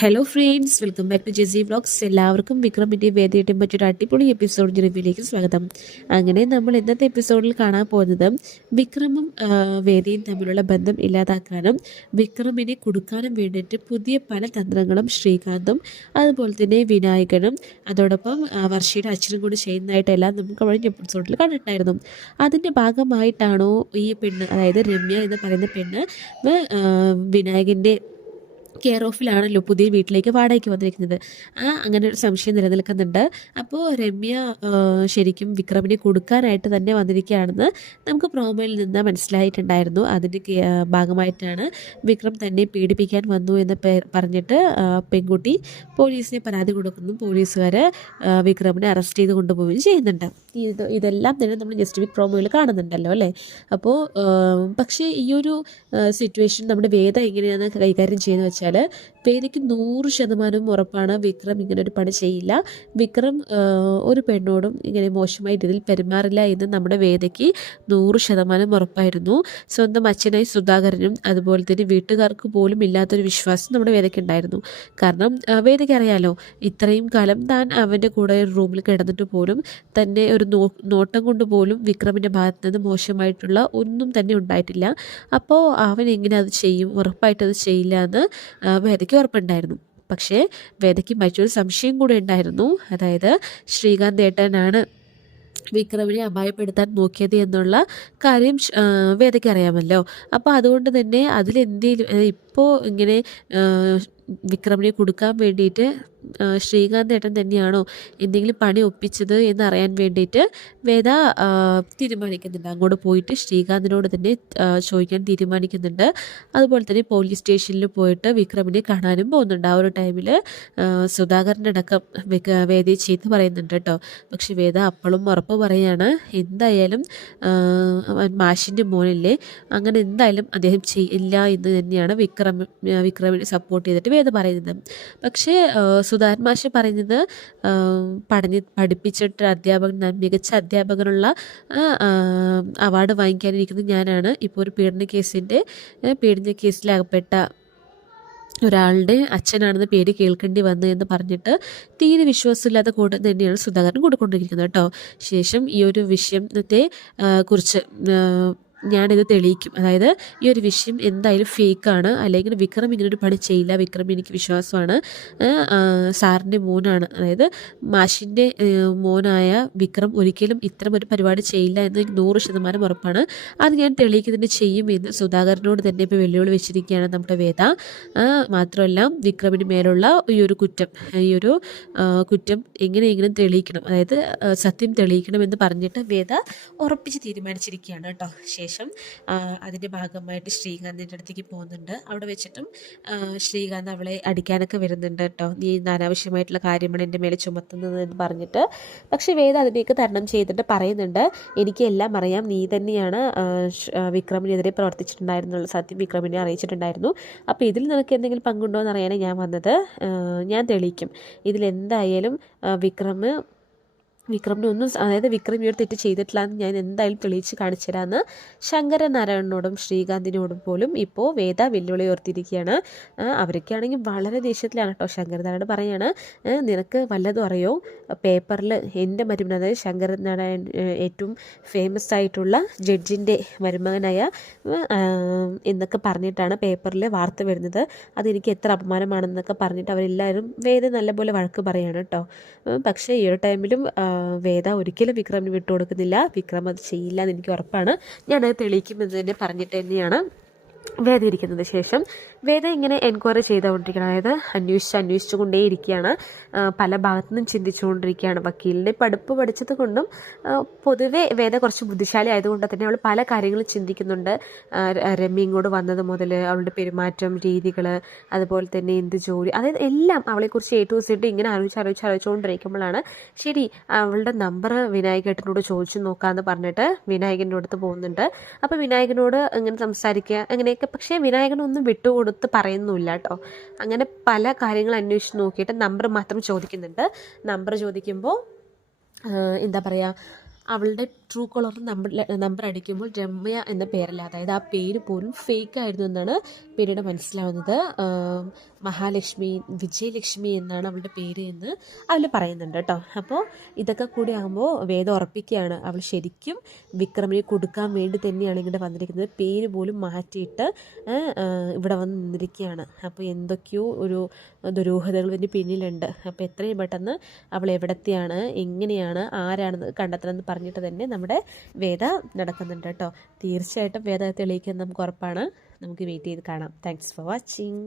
Hello friends, welcome back to JC vlogs. എല്ലാവർക്കും വിക്രമിൻ്റെ വേദിയുടെയും മറ്റൊരു അടിപൊളി എപ്പിസോഡ് റിവ്യൂയിലേക്ക് സ്വാഗതം. അങ്ങനെ നമ്മൾ ഇന്നത്തെ എപ്പിസോഡിൽ കാണാൻ പോകുന്നത് വിക്രമും വേദിയും തമ്മിലുള്ള ബന്ധം ഇല്ലാതാക്കാനും വിക്രമിനെ കൊടുക്കാനും വേണ്ടിയിട്ട് പുതിയ പല തന്ത്രങ്ങളും ശ്രീകാന്തും അതുപോലെ തന്നെ വിനായകനും അതോടൊപ്പം വർഷയുടെ അച്ഛനും കൂടി ചെയ്യുന്നതായിട്ടെല്ലാം നമുക്ക് കഴിഞ്ഞ എപ്പിസോഡിൽ കണ്ടിട്ടുണ്ടായിരുന്നു. അതിൻ്റെ ഭാഗമായിട്ടാണോ ഈ പെണ്ണ്, അതായത് രമ്യ എന്ന് പറയുന്ന പെണ്ണ് വിനായകൻ്റെ കെയർ ഓഫിലാണല്ലോ പുതിയ വീട്ടിലേക്ക് വാടകയ്ക്ക് വന്നിരിക്കുന്നത്. അങ്ങനെ ഒരു സംശയം നിലനിൽക്കുന്നുണ്ട്. അപ്പോൾ രമ്യ ശരിക്കും വിക്രമിനെ കൊടുക്കാനായിട്ട് തന്നെ വന്നിരിക്കുകയാണെന്ന് നമുക്ക് പ്രോമോയിൽ നിന്ന് മനസ്സിലായിട്ടുണ്ടായിരുന്നു. അതിൻ്റെ ഭാഗമായിട്ടാണ് വിക്രം തന്നെ പീഡിപ്പിക്കാൻ വന്നു എന്ന് പറഞ്ഞിട്ട് പെൺകുട്ടി പോലീസിനെ പരാതി കൊടുക്കുന്നു. പോലീസുകാർ വിക്രമിനെ അറസ്റ്റ് ചെയ്ത് കൊണ്ടുപോവുകയും ചെയ്യുന്നുണ്ട്. ഇതെല്ലാം തന്നെ നമ്മൾ ജസ്റ്റ് വിത്ത് പ്രോമോയിൽ കാണുന്നുണ്ടല്ലോ അല്ലേ. അപ്പോൾ പക്ഷേ ഈ ഒരു സിറ്റുവേഷൻ നമ്മുടെ വേദ എങ്ങനെയാണ് കൈകാര്യം ചെയ്യുന്നത് വെച്ചാൽ, വേദയ്ക്ക് 100% ഉറപ്പാണ് വിക്രം ഇങ്ങനെ ഒരു പണി ചെയ്യില്ല. വിക്രം ഒരു പെണ്ണോടും ഇങ്ങനെ മോശമായ രീതിയിൽ പെരുമാറില്ല എന്ന് നമ്മുടെ വേദയ്ക്ക് 100% ഉറപ്പായിരുന്നു. സ്വന്തം അച്ഛനായി സുധാകരനും അതുപോലെ തന്നെ വീട്ടുകാർക്ക് പോലും ഇല്ലാത്തൊരു വിശ്വാസം നമ്മുടെ വേദയ്ക്ക് ഉണ്ടായിരുന്നു. കാരണം വേദയ്ക്ക് അറിയാലോ, ഇത്രയും കാലം താൻ അവൻ്റെ കൂടെ റൂമിൽ കിടന്നിട്ട് പോലും തന്നെ ഒരു നോട്ടം കൊണ്ട് പോലും വിക്രമിൻ്റെ ഭാഗത്ത് നിന്ന് മോശമായിട്ടുള്ള ഒന്നും തന്നെ ഉണ്ടായിട്ടില്ല. അപ്പോൾ അവൻ എങ്ങനെ അത് ചെയ്യും? ഉറപ്പായിട്ടത് ചെയ്യില്ല എന്ന് വേദയ്ക്ക് ഉറപ്പുണ്ടായിരുന്നു. പക്ഷേ വേദയ്ക്ക് മറ്റൊരു സംശയം കൂടെ ഉണ്ടായിരുന്നു. അതായത് ശ്രീകാന്ത് ഏട്ടനാണ് വിക്രമിനെ അപായപ്പെടുത്താൻ നോക്കിയത് എന്നുള്ള കാര്യം വേദയ്ക്ക് അറിയാമല്ലോ. അപ്പോൾ അതുകൊണ്ട് തന്നെ അതിലെന്തെങ്കിലും ഇപ്പോൾ ഇങ്ങനെ വിക്രമിനെ കൊടുക്കാൻ വേണ്ടിയിട്ട് ശ്രീകാന്ത് ഏട്ടൻ തന്നെയാണോ എന്തെങ്കിലും പണി ഒപ്പിച്ചത് എന്നറിയാൻ വേണ്ടിയിട്ട് വേദ തീരുമാനിക്കുന്നുണ്ട്. അങ്ങോട്ട് പോയിട്ട് ശ്രീകാന്തിനോട് തന്നെ ചോദിക്കാൻ തീരുമാനിക്കുന്നുണ്ട്. അതുപോലെ തന്നെ പോലീസ് സ്റ്റേഷനിൽ പോയിട്ട് വിക്രമിനെ കാണാനും പോകുന്നുണ്ട്. ആ ഒരു ടൈമിൽ സുധാകരൻ്റെ അടക്കം വേദയെ ചെയ്ത് പറയുന്നുണ്ട് കേട്ടോ. പക്ഷെ വേദ അപ്പോഴും ഉറപ്പ് പറയാണ്, എന്തായാലും മാഷിൻ്റെ മോനല്ലേ, അങ്ങനെ എന്തായാലും അദ്ദേഹം ചെയ്യില്ല എന്ന് തന്നെയാണ് വിക്രമിനെ സപ്പോർട്ട് ചെയ്തിട്ട് വേദ പറയുന്നത്. പക്ഷേ സുധാകരൻ മാഷ് പറയുന്നത്, പഠിപ്പിച്ചിട്ട് മികച്ച അധ്യാപകനുള്ള അവാർഡ് വാങ്ങിക്കാനിരിക്കുന്നത് ഞാനാണ്. ഇപ്പോൾ ഒരു പീഡന കേസിൽ അകപ്പെട്ട ഒരാളുടെ അച്ഛനാണെന്ന് പേര് കേൾക്കേണ്ടി വന്നു എന്ന് പറഞ്ഞിട്ട് തീരെ വിശ്വാസമില്ലാത്ത കൂട്ടം തന്നെയാണ് സുധാകരൻ കൊടുക്കൊണ്ടിരിക്കുന്നത് കേട്ടോ. ശേഷം ഈ ഒരു വിഷയത്തെ കുറിച്ച് ഞാനിത് തെളിയിക്കും, അതായത് ഈ ഒരു വിഷയം എന്തായാലും ഫേക്കാണ്, അല്ലെങ്കിൽ വിക്രം ഇങ്ങനൊരു പണി ചെയ്യില്ല, വിക്രം എനിക്ക് വിശ്വാസമാണ്, സാറിൻ്റെ മോനാണ്, അതായത് മാഷിൻ്റെ മോനായ വിക്രം ഒരിക്കലും ഇത്തരം ഒരു പരിപാടി ചെയ്യില്ല എന്ന് 100% ഉറപ്പാണ്, അത് ഞാൻ തെളിയിക്കുന്നതിന് ചെയ്യുമെന്ന് സുധാകരനോട് തന്നെ ഇപ്പോൾ വെല്ലുവിളി വെച്ചിരിക്കുകയാണ് നമ്മുടെ വേദ. മാത്രമല്ല വിക്രമിന് മേലുള്ള ഈ ഒരു കുറ്റം എങ്ങനെയെങ്കിലും തെളിയിക്കണം, അതായത് സത്യം തെളിയിക്കണം എന്ന് പറഞ്ഞിട്ട് വേദ ഉറപ്പിച്ച് തീരുമാനിച്ചിരിക്കുകയാണ് കേട്ടോ. ശേഷം അതിൻ്റെ ഭാഗമായിട്ട് ശ്രീകാന്തിൻ്റെ അടുത്തേക്ക് പോകുന്നുണ്ട്. അവിടെ വെച്ചിട്ടും ശ്രീകാന്ത് അവളെ അടിക്കാനൊക്കെ വരുന്നുണ്ട് കേട്ടോ. നീ അനാവശ്യമായിട്ടുള്ള കാര്യമാണ് എൻ്റെ മേലെ ചുമത്തുന്നത് എന്ന് പറഞ്ഞിട്ട്. പക്ഷേ വേദ അതിനെയൊക്കെ തരണം ചെയ്തിട്ട് പറയുന്നുണ്ട്, എനിക്ക് എല്ലാം അറിയാം, നീ തന്നെയാണ് വിക്രമിനെതിരെ പ്രവർത്തിച്ചിട്ടുണ്ടായിരുന്നുള്ള സത്യം വിക്രമിനെ അറിയിച്ചിട്ടുണ്ടായിരുന്നു. അപ്പോൾ ഇതിൽ നിനക്ക് എന്തെങ്കിലും പങ്കുണ്ടോ എന്ന് അറിയാനാണ് ഞാൻ വന്നത്. ഞാൻ തെളിയിക്കും ഇതിലെന്തായാലും വിക്രമിനൊന്നും, അതായത് വിക്രം ഈ ഒരു തെറ്റ് ചെയ്തിട്ടില്ല എന്ന് ഞാൻ എന്തായാലും തെളിയിച്ച് കാണിച്ചു തരാമെന്ന് ശങ്കരനാരായണനോടും ശ്രീകാന്തിനോടും പോലും ഇപ്പോൾ വേദ വെല്ലുവിളി ഉയർത്തിയിരിക്കുകയാണ്. അവരൊക്കെയാണെങ്കിൽ വളരെ ദേഷ്യത്തിലാണ് കേട്ടോ. ശങ്കരനാരായണൻ പറയാണ്, നിനക്ക് വല്ലതും അറിയോ, പേപ്പറിൽ എൻ്റെ മരുമകൻ, അതായത് ശങ്കരനാരായണൻ ഏറ്റവും ഫേമസ് ആയിട്ടുള്ള ജഡ്ജിൻ്റെ മരുമകനായ എന്നൊക്കെ പറഞ്ഞിട്ടാണ് പേപ്പറിൽ വാർത്ത വരുന്നത്, അതെനിക്ക് എത്ര അപമാനമാണെന്നൊക്കെ പറഞ്ഞിട്ട് അവരെല്ലാവരും വേദ നല്ലപോലെ വഴക്ക് പറയാണ് കേട്ടോ. പക്ഷേ ഈ ഒരു ടൈമിലും വേദ ഒരിക്കലും വിക്രമിന് വിട്ടുകൊടുക്കുന്നില്ല. വിക്രം അത് ചെയ്യില്ല എന്ന് എനിക്ക് ഉറപ്പാണ്, ഞാനത് തെളിയിക്കുമെന്ന് തന്നെ പറഞ്ഞിട്ട് തന്നെയാണ് വേദ ഇരിക്കുന്നത്. ശേഷം വേദ ഇങ്ങനെ എൻക്വയറി ചെയ്തുകൊണ്ടിരിക്കുകയാണ്, അതായത് അന്വേഷിച്ചു കൊണ്ടേയിരിക്കുകയാണ്. പല ഭാഗത്തു നിന്നും ചിന്തിച്ചുകൊണ്ടിരിക്കുകയാണ്. വക്കീലിൻ്റെ പഠിപ്പ് പഠിച്ചത് കൊണ്ടും പൊതുവേ വേദ കുറച്ച് ബുദ്ധിശാലി ആയതുകൊണ്ട് തന്നെ അവൾ പല കാര്യങ്ങളും ചിന്തിക്കുന്നുണ്ട്. രമ്യ ഇങ്ങോട്ട് വന്നത് മുതൽ അവളുടെ പെരുമാറ്റം, രീതികൾ, അതുപോലെ തന്നെ എന്ത് ജോലി, അതായത് എല്ലാം അവളെക്കുറിച്ച് A to Z ഇങ്ങനെ ആലോചിച്ചുകൊണ്ടിരിക്കുമ്പോഴാണ് ശരി അവളുടെ നമ്പർ വിനായകേട്ടനോട് ചോദിച്ചു നോക്കാമെന്ന് പറഞ്ഞിട്ട് വിനായകൻ്റെ അടുത്ത് പോകുന്നുണ്ട്. അപ്പോൾ വിനായകനോട് ഇങ്ങനെ സംസാരിക്കുക അങ്ങനെയൊക്കെ. പക്ഷേ വിനായകനൊന്നും വിട്ടുകൊടുത്ത് പറയുന്നുമില്ല കേട്ടോ. അങ്ങനെ പല കാര്യങ്ങൾ അന്വേഷിച്ച് നോക്കിയിട്ട് നമ്പർ മാത്രം ചോദിക്കുന്നുണ്ട്. നമ്പർ ചോദിക്കുമ്പോൾ എന്താ പറയുക, അവളുടെ ട്രൂ കോളർ നമ്പർ അടിക്കുമ്പോൾ രമ്യ എന്ന പേരല്ല, അതായത് ആ പേര് പോലും ഫേക്ക് ആയിരുന്നു എന്നാണ് പിന്നീട് മനസ്സിലാവുന്നത്. മഹാലക്ഷ്മി, വിജയലക്ഷ്മി എന്നാണ് അവളുടെ പേര് എന്ന് അവൾ പറയുന്നുണ്ട് കേട്ടോ. അപ്പോൾ ഇതൊക്കെ കൂടി ആകുമ്പോൾ വേദ ഉറപ്പിക്കുകയാണ് അവൾ ശരിക്കും വിക്രമിനെ കൊടുക്കാൻ വേണ്ടി തന്നെയാണ് ഇങ്ങോട്ട് വന്നിരിക്കുന്നത്. പേര് പോലും മാറ്റിയിട്ട് ഇവിടെ വന്ന് നിന്നിരിക്കുകയാണ്. അപ്പോൾ എന്തൊക്കെയോ ഒരു ദുരൂഹതകൾ ഇതിന് പിന്നിലുണ്ട്. അപ്പോൾ എത്രയും പെട്ടെന്ന് അവൾ എവിടത്തെയാണ്, എങ്ങനെയാണ്, ആരാണെന്ന് കണ്ടെത്തണമെന്ന് പറഞ്ഞിട്ട് തന്നെ നമ്മുടെ വേദ നടക്കുന്നുണ്ട് കേട്ടോ. തീർച്ചയായിട്ടും വേദ തെളിയിക്കാൻ നമുക്ക് ഉറപ്പാണ്. നമുക്ക് വെയിറ്റ് ചെയ്ത് കാണാം. Thanks for watching.